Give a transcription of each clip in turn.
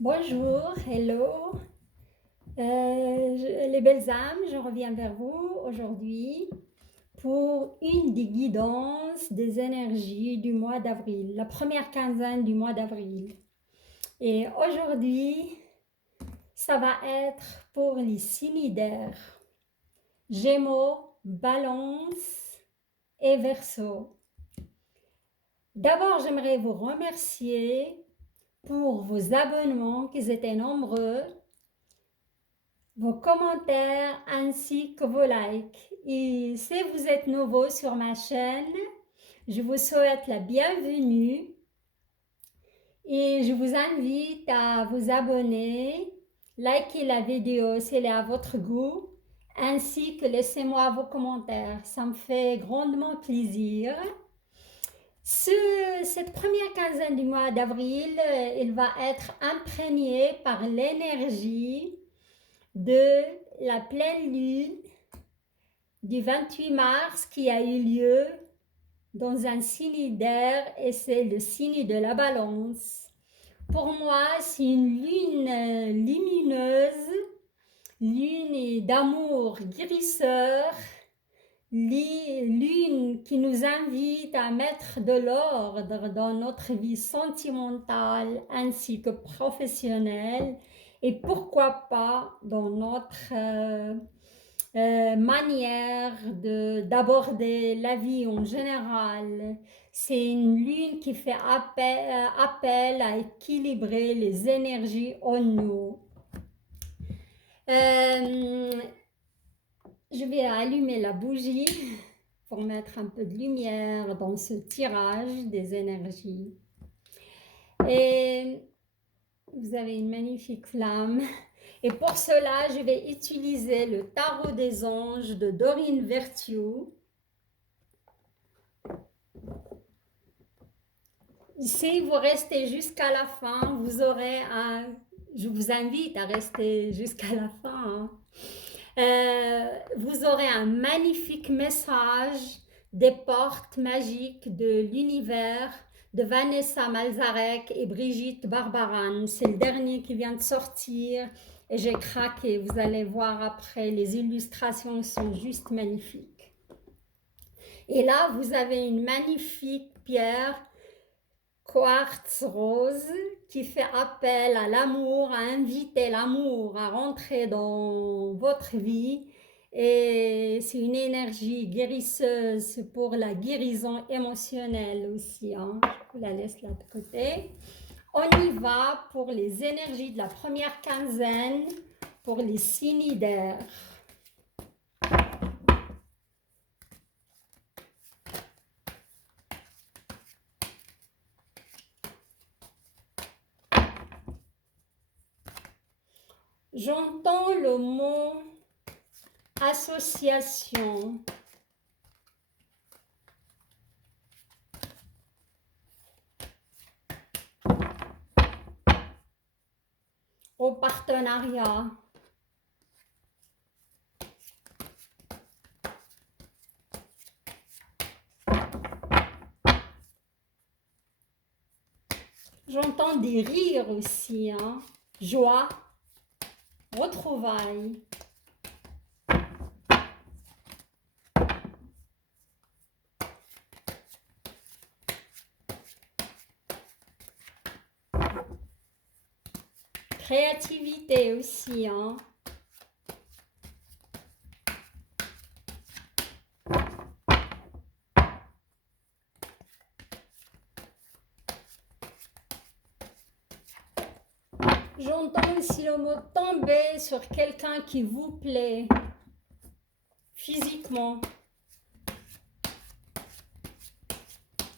Bonjour, hello. Les belles âmes, je reviens vers vous aujourd'hui pour une des guidances des énergies du mois d'avril, la première quinzaine du mois d'avril. Et aujourd'hui, ça va être pour les signes d'air, Gémeaux, Balance et Verseau. D'abord, j'aimerais vous remercier pour vos abonnements qui étaient nombreux, vos commentaires ainsi que vos likes. Et si vous êtes nouveau sur ma chaîne, je vous souhaite la bienvenue et je vous invite à vous abonner, liker la vidéo si elle est à votre goût, ainsi que laissez-moi vos commentaires. Ça me fait grandement plaisir. Cette première quinzaine du mois d'avril, il va être imprégné par l'énergie de la pleine lune du 28 mars qui a eu lieu dans un signe d'air et c'est le signe de la balance. Pour moi, c'est une lune lumineuse, lune d'amour guérisseur, lune qui nous invite à mettre de l'ordre dans notre vie sentimentale ainsi que professionnelle et pourquoi pas dans notre manière d'aborder la vie en général. C'est une lune qui fait appel à équilibrer les énergies en nous. Je vais allumer la bougie pour mettre un peu de lumière dans ce tirage des énergies. Et vous avez une magnifique flamme. Et pour cela, je vais utiliser le tarot des anges de Dorine Virtue. Si vous restez jusqu'à la fin, je vous invite à rester jusqu'à la fin. Vous aurez un magnifique message des portes magiques de l'univers de Vanessa Malzarek et Brigitte Barbaran. C'est le dernier qui vient de sortir et j'ai craqué. Vous allez voir après, les illustrations sont juste magnifiques. Et là, vous avez une magnifique pierre quartz rose qui fait appel à l'amour, à inviter l'amour à rentrer dans votre vie. Et c'est une énergie guérisseuse pour la guérison émotionnelle aussi. Hein. Je vous la laisse là de côté. On y va pour les énergies de la première quinzaine, pour les signes d'air. J'entends le mot association. Au partenariat. J'entends des rires aussi, hein. Joie, retrouvailles. Créativité aussi, hein. J'entends aussi le mot tomber sur quelqu'un qui vous plaît physiquement.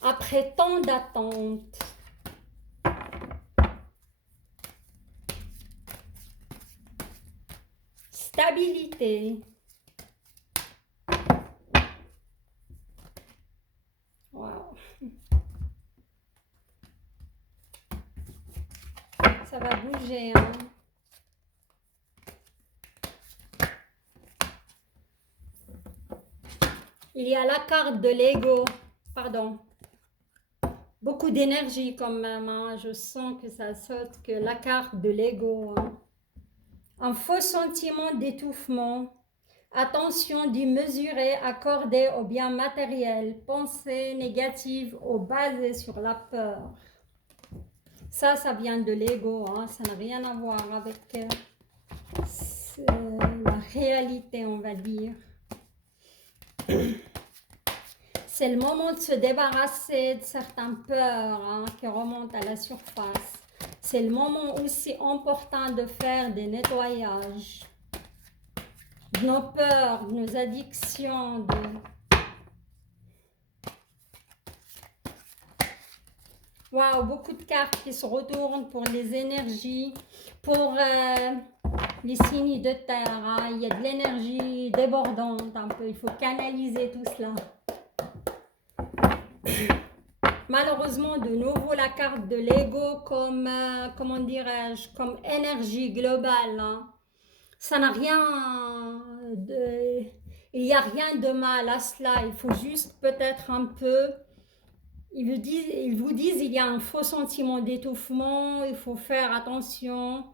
Après tant d'attentes. Stabilité. Wow. Ça va bouger, hein. Il y a la carte de l'ego, pardon, Beaucoup d'énergie quand même, hein. Je sens que ça saute, que la carte de l'ego, hein. Un faux sentiment d'étouffement. Attention démesurée accordée au bien matériel. Pensée négative ou basée sur la peur. Ça vient de l'ego, hein. Ça n'a rien à voir avec la réalité, on va dire. C'est le moment de se débarrasser de certaines peurs, hein, qui remontent à la surface. C'est le moment aussi important de faire des nettoyages de nos peurs, de nos addictions. Waouh, beaucoup de cartes qui se retournent pour les énergies, pour les signes de terre, hein. Il y a de l'énergie débordante un peu, il faut canaliser tout cela. Malheureusement, de nouveau, la carte de l'ego comme, comment dirais-je, comme énergie globale, hein. Ça n'a rien de... Il n'y a rien de mal à cela, il faut juste peut-être un peu... Ils vous disent il y a un faux sentiment d'étouffement, il faut faire attention.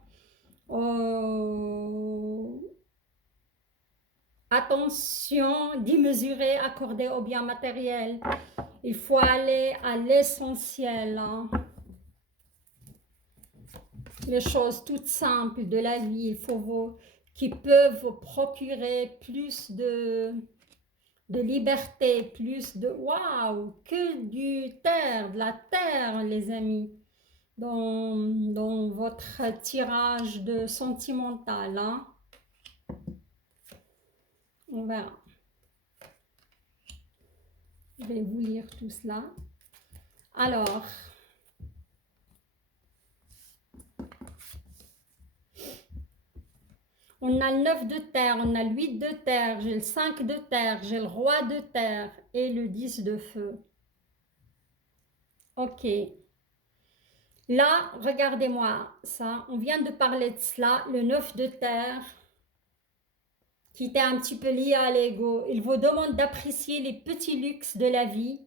Attention démesurée accordée au bien matériel. Il faut aller à l'essentiel, hein. Les choses toutes simples de la vie, qui peuvent vous procurer plus de liberté, plus de waouh, que de la terre, les amis, dans votre tirage de sentimental, hein. On verra. Je vais vous lire tout cela. Alors, on a le 9 de terre, on a le 8 de terre, j'ai le 5 de terre, j'ai le roi de terre et le 10 de feu. Ok. Là, regardez-moi ça. On vient de parler de cela, le 9 de terre, qui était un petit peu lié à l'ego. Il vous demande d'apprécier les petits luxes de la vie,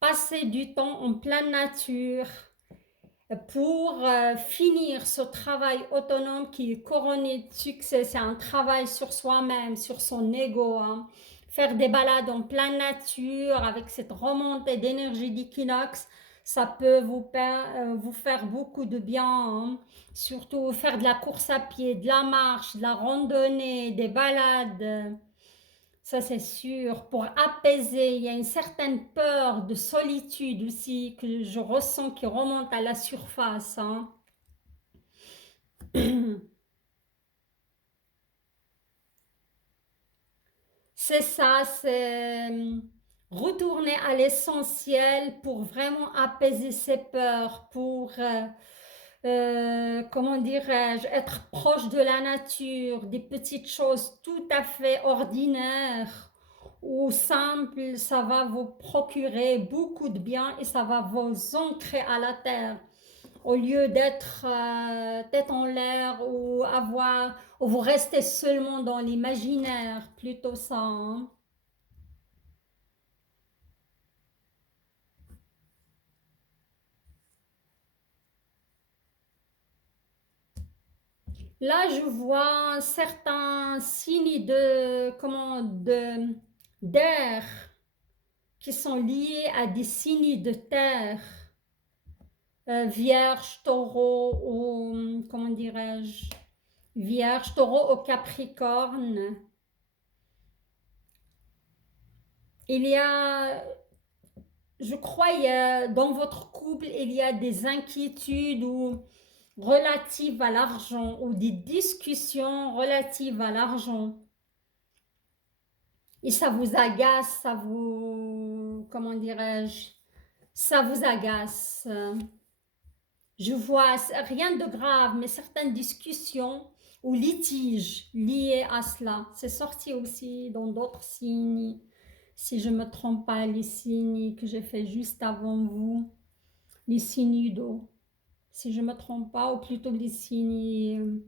passer du temps en pleine nature, pour finir ce travail autonome qui est couronné de succès. C'est un travail sur soi-même, sur son ego, hein. Faire des balades en pleine nature avec cette remontée d'énergie d'équinoxe, ça peut vous faire beaucoup de bien, hein. Surtout faire de la course à pied, de la marche, de la randonnée, des balades. Ça, c'est sûr. Pour apaiser, il y a une certaine peur de solitude aussi que je ressens qui remonte à la surface, hein. C'est ça, c'est retourner à l'essentiel pour vraiment apaiser ses peurs, pour, comment dirais-je, être proche de la nature, des petites choses tout à fait ordinaires ou simples, ça va vous procurer beaucoup de bien et ça va vous ancrer à la terre au lieu d'être tête en l'air ou vous restez seulement dans l'imaginaire, plutôt ça, hein. Là, je vois certains signes d'air qui sont liés à des signes de terre, Vierge, Taureau ou comment dirais-je, Vierge, Taureau au Capricorne. Il y a Je crois dans votre couple, il y a des inquiétudes relatives à l'argent ou des discussions relatives à l'argent. Et ça vous agace, comment dirais-je, ça vous agace. Je vois rien de grave, mais certaines discussions ou litiges liés à cela. C'est sorti aussi dans d'autres signes. Si je ne me trompe pas, les signes que j'ai fait juste avant vous, les signes d'eau. Si je ne me trompe pas, ou plutôt les signes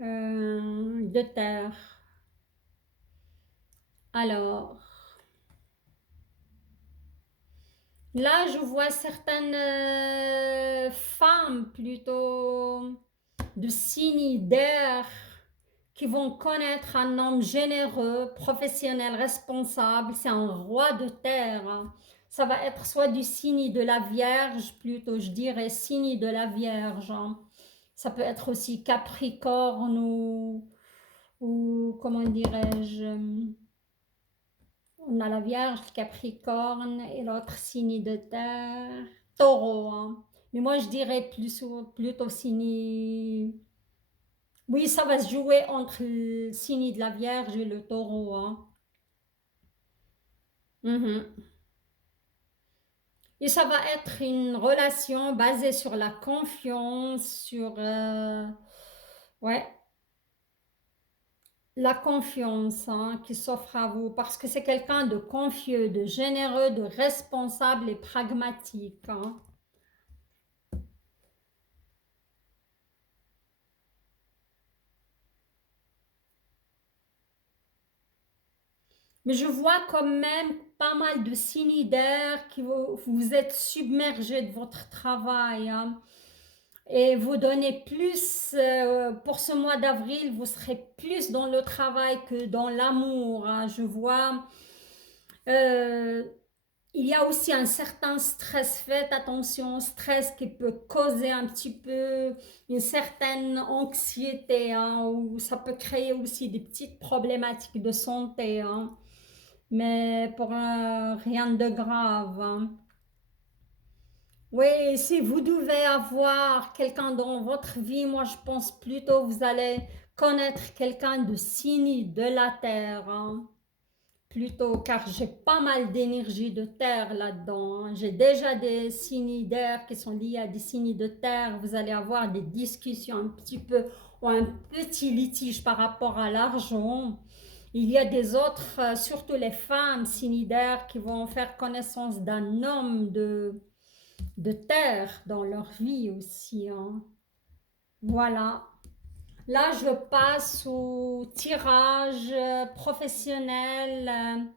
de terre. Alors, Là, je vois certaines femmes plutôt de signes d'air qui vont connaître un homme généreux, professionnel, responsable. C'est un roi de terre, hein. Ça va être soit du signe de la Vierge, plutôt, je dirais signe de la Vierge, hein. Ça peut être aussi Capricorne ou comment dirais-je, on a la Vierge, le Capricorne et l'autre signe de terre, Taureau, hein. Mais moi, je dirais plutôt signe. Oui, ça va se jouer entre le signe de la Vierge et le Taureau, hein. Mhm. Et ça va être une relation basée sur la confiance, ouais, la confiance, hein, qui s'offre à vous, parce que c'est quelqu'un de confieux, de généreux, de responsable et pragmatique, hein. Mais je vois quand même pas mal de signes d'air qui vous êtes submergé de votre travail, hein. Et vous donnez plus, pour ce mois d'avril, vous serez plus dans le travail que dans l'amour, hein. Je vois, euh, il y a aussi un certain stress. Faites attention au stress qui peut causer un petit peu une certaine anxiété, hein, ou ça peut créer aussi des petites problématiques de santé, hein. Mais pour rien de grave, hein. Oui, si vous devez avoir quelqu'un dans votre vie, moi je pense plutôt vous allez connaître quelqu'un de signe de la terre, hein. Plutôt car j'ai pas mal d'énergie de terre là-dedans, hein. J'ai déjà des signes d'air qui sont liés à des signes de terre. Vous allez avoir des discussions un petit peu ou un petit litige par rapport à l'argent. Il y a des autres, surtout les femmes signes d'air, qui vont faire connaissance d'un homme de terre dans leur vie aussi, hein. Voilà. Là, je passe au tirage professionnel.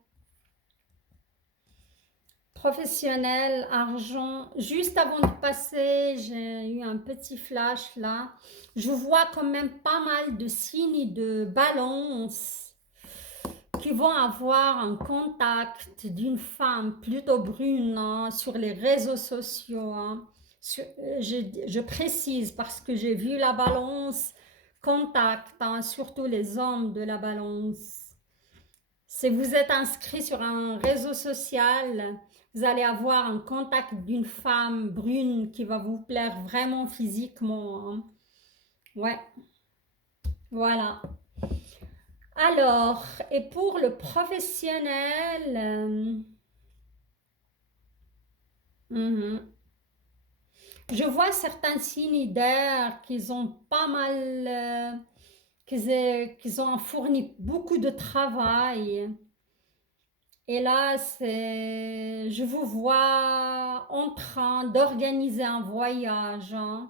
Professionnel, argent. Juste avant de passer, j'ai eu un petit flash là. Je vois quand même pas mal de signes de balance qui vont avoir un contact d'une femme plutôt brune, hein, sur les réseaux sociaux, hein. Je précise parce que j'ai vu la balance contact, hein, surtout les hommes de la balance. Si vous êtes inscrit sur un réseau social, vous allez avoir un contact d'une femme brune qui va vous plaire vraiment physiquement, hein. Ouais, voilà. Alors, et pour le professionnel, mhm, je vois certains signes d'air qu'ils ont pas mal, qu'ils ont fourni beaucoup de travail. Et là, je vous vois en train d'organiser un voyage, hein.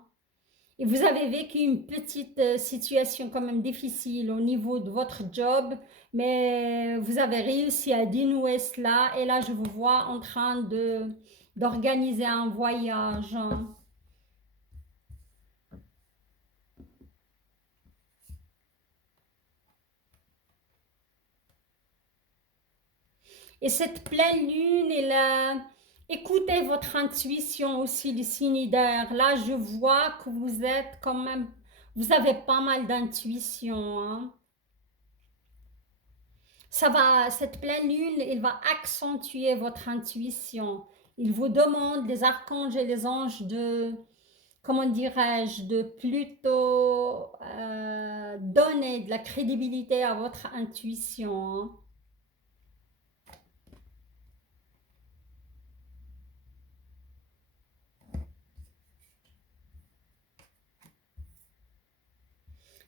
Et vous avez vécu une petite situation quand même difficile au niveau de votre job, mais vous avez réussi à dénouer cela. Et là, je vous vois en train d'organiser un voyage, hein. Et cette pleine lune, écoutez votre intuition aussi, les signes d'air. Là, je vois que vous êtes quand même, vous avez pas mal d'intuition, hein. Cette pleine lune, il va accentuer votre intuition. Il vous demande, les archanges et les anges, comment dirais-je, de plutôt donner de la crédibilité à votre intuition, hein.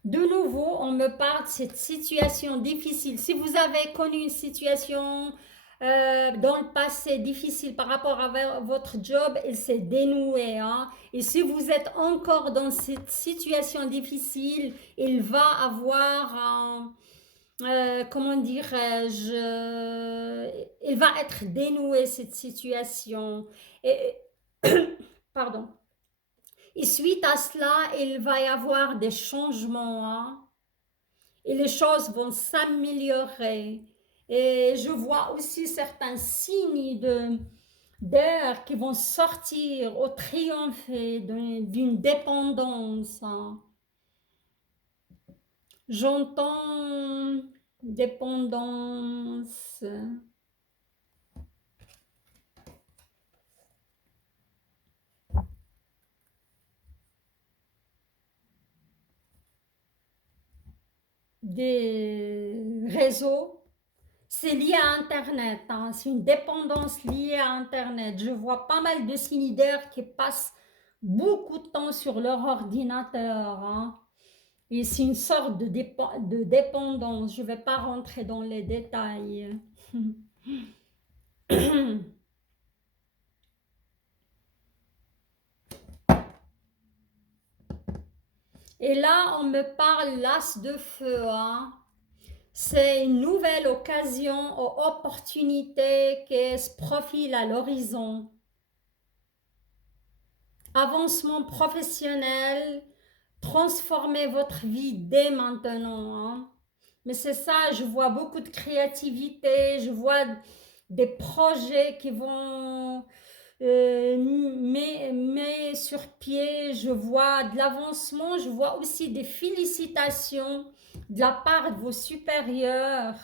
De nouveau, on me parle de cette situation difficile. Si vous avez connu une situation dans le passé difficile par rapport à votre job, elle s'est dénouée, hein. Et si vous êtes encore dans cette situation difficile, il va avoir comment dirais-je, il va être dénoué cette situation. Et, pardon. Et suite à cela, il va y avoir des changements, hein, et les choses vont s'améliorer. Et je vois aussi certains signes d'air qui vont sortir au triompher d'une dépendance, hein. J'entends dépendance. Des réseaux. C'est lié à Internet, hein. C'est une dépendance liée à Internet. Je vois pas mal de cinédaires qui passent beaucoup de temps sur leur ordinateur, hein. Et c'est une sorte de dépendance. Je ne vais pas rentrer dans les détails. Et là, on me parle l'as de feu, hein. C'est une nouvelle occasion ou opportunité qui se profile à l'horizon. Avancement professionnel, transformez votre vie dès maintenant, hein. Mais c'est ça, je vois beaucoup de créativité, je vois des projets qui vont mais sur pied, je vois de l'avancement, je vois aussi des félicitations de la part de vos supérieurs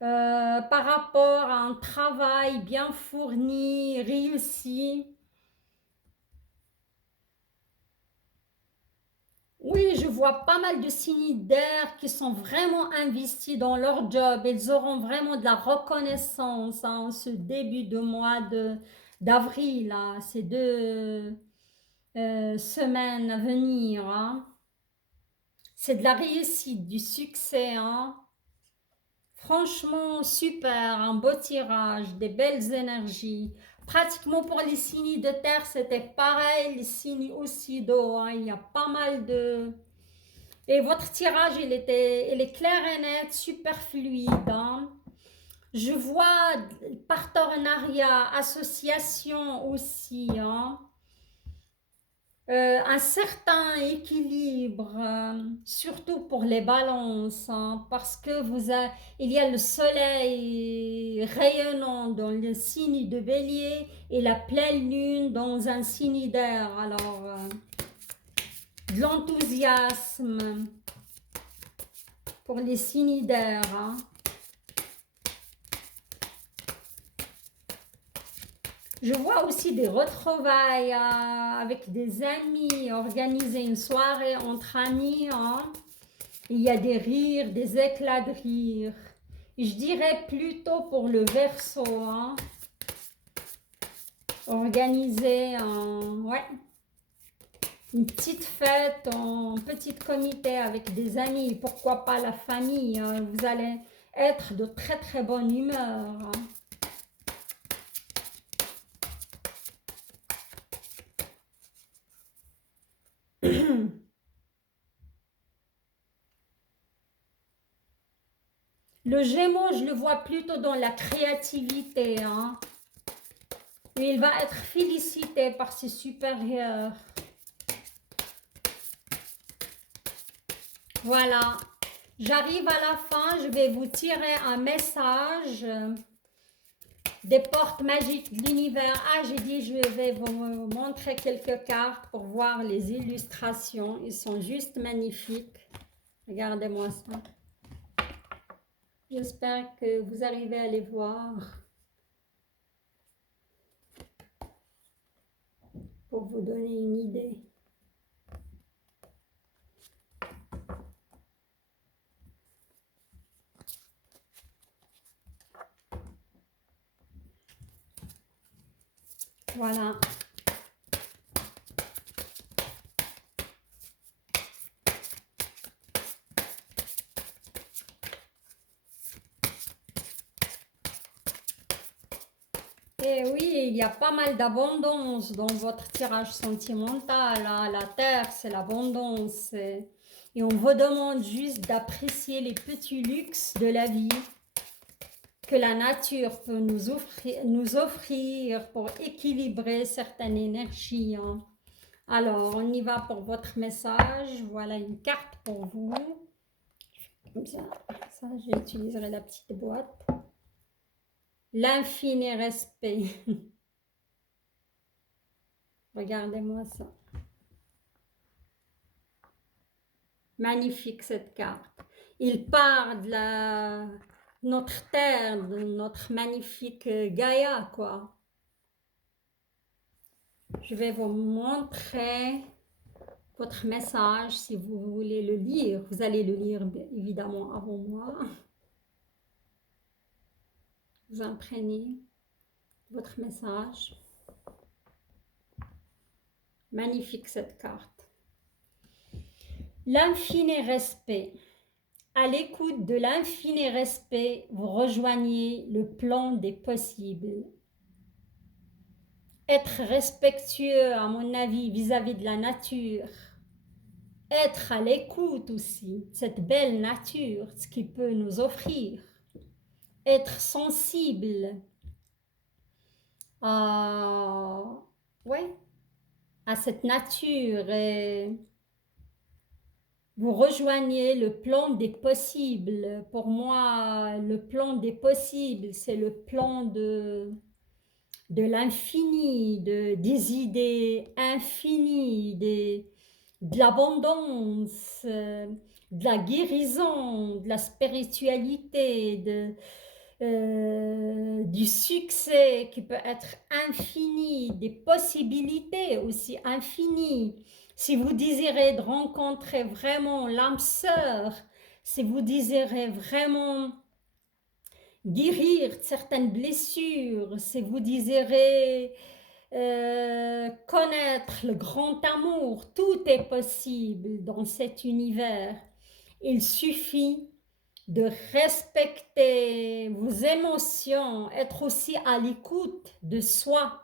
par rapport à un travail bien fourni, réussi. Oui, je vois pas mal de cinédaires qui sont vraiment investis dans leur job. Ils auront vraiment de la reconnaissance, hein, en ce début de mois d'avril, là, ces deux semaines à venir, hein. C'est de la réussite, du succès, hein. Franchement, super, un beau tirage, des belles énergies. Pratiquement pour les signes de terre, c'était pareil, les signes aussi d'eau, hein. Il y a pas mal de... Et votre tirage, il est clair et net, super fluide, hein. Je vois partenariat, association aussi, hein. Un certain équilibre, surtout pour les balances, hein, parce que il y a le soleil rayonnant dans le signe de bélier et la pleine lune dans un signe d'air. Alors, de l'enthousiasme pour les signes d'air, hein. Je vois aussi des retrouvailles avec des amis, organiser une soirée entre amis, hein. Il y a des rires, des éclats de rire. Je dirais plutôt pour le Verseau, hein. Organiser ouais, une petite fête en petit comité avec des amis, pourquoi pas la famille, hein. Vous allez être de très très bonne humeur, hein. Le Gémeaux, je le vois plutôt dans la créativité, hein. Et il va être félicité par ses supérieurs. Voilà. J'arrive à la fin, je vais vous tirer un message des portes magiques de l'univers. Ah, j'ai dit, je vais vous montrer quelques cartes pour voir les illustrations. Ils sont juste magnifiques. Regardez-moi ça. J'espère que vous arrivez à les voir pour vous donner une idée. Voilà. Et oui, il y a pas mal d'abondance dans votre tirage sentimental, hein. La terre, c'est l'abondance. Et on vous demande juste d'apprécier les petits luxes de la vie que la nature peut nous offrir pour équilibrer certaines énergies, hein. Alors, on y va pour votre message. Voilà une carte pour vous. Comme ça j'utiliserai la petite boîte. L'infini respect. Regardez-moi ça. Magnifique cette carte. Il part de notre terre, de notre magnifique Gaïa, quoi. Je vais vous montrer votre message si vous voulez le lire. Vous allez le lire évidemment avant moi. Vous imprégnez votre message. Magnifique cette carte. L'infini respect. À l'écoute de l'infini respect, vous rejoignez le plan des possibles. Être respectueux, à mon avis, vis-à-vis de la nature. Être à l'écoute aussi, cette belle nature, ce qu'il peut nous offrir. Être sensible à, ouais, à cette nature et vous rejoignez le plan des possibles. Pour moi, le plan des possibles, c'est le plan de l'infini, des idées infinies, de l'abondance, de la guérison, de la spiritualité, du succès qui peut être infini, des possibilités aussi infinies. Si vous désirez de rencontrer vraiment l'âme sœur, si vous désirez vraiment guérir certaines blessures, si vous désirez connaître le grand amour, tout est possible dans cet univers. Il suffit de respecter vos émotions, être aussi à l'écoute de soi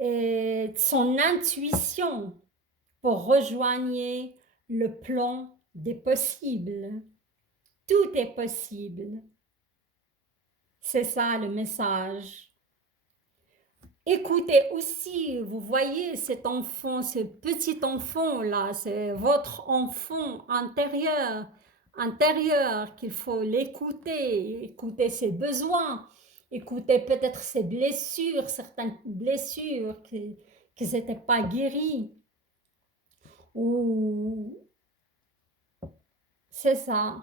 et de son intuition pour rejoindre le plan des possibles. Tout est possible. C'est ça le message. Écoutez aussi, vous voyez cet enfant, ce petit enfant là, c'est votre enfant intérieur qu'il faut l'écouter, écouter ses besoins, écouter peut-être ses blessures, certaines blessures qui n'étaient pas guéries. Ou c'est ça.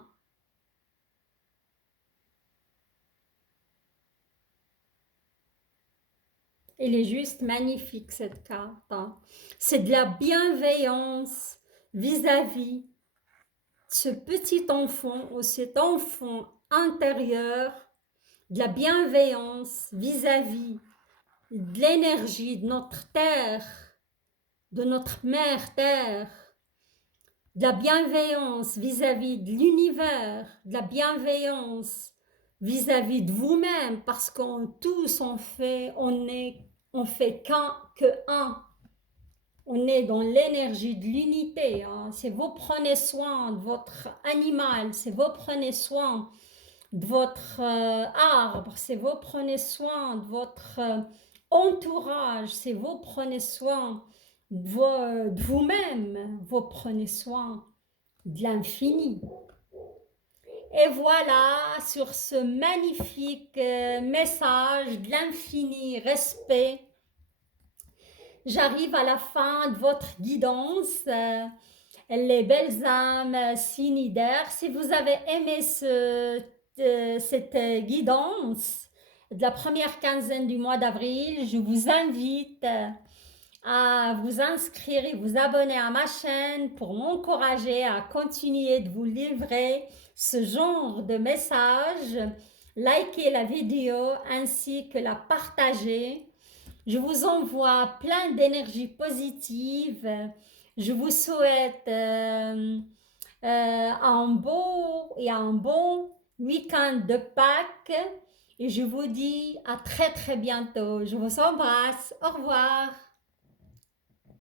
Elle est juste magnifique cette carte, hein. C'est de la bienveillance vis-à-vis de ce petit enfant ou cet enfant intérieur, de la bienveillance vis-à-vis de l'énergie de notre terre, de notre mère terre, de la bienveillance vis-à-vis de l'univers, de la bienveillance vis-à-vis de vous-même, parce qu'on tous on fait que un. On est dans l'énergie de l'unité, hein. C'est vous prenez soin de votre animal, c'est vous prenez soin de votre arbre, c'est vous prenez soin de votre entourage, c'est vous prenez soin de vous-même, vous prenez soin de l'infini. Et voilà, sur ce magnifique message de l'infini respect, j'arrive à la fin de votre guidance, les belles âmes sinidaires. Si vous avez aimé cette guidance de la première quinzaine du mois d'avril, je vous invite à vous inscrire et vous abonner à ma chaîne pour m'encourager à continuer de vous livrer ce genre de messages. Likez la vidéo ainsi que la partager. Je vous envoie plein d'énergie positive. Je vous souhaite un beau et un bon week-end de Pâques et je vous dis à très très bientôt. Je vous embrasse. Au revoir.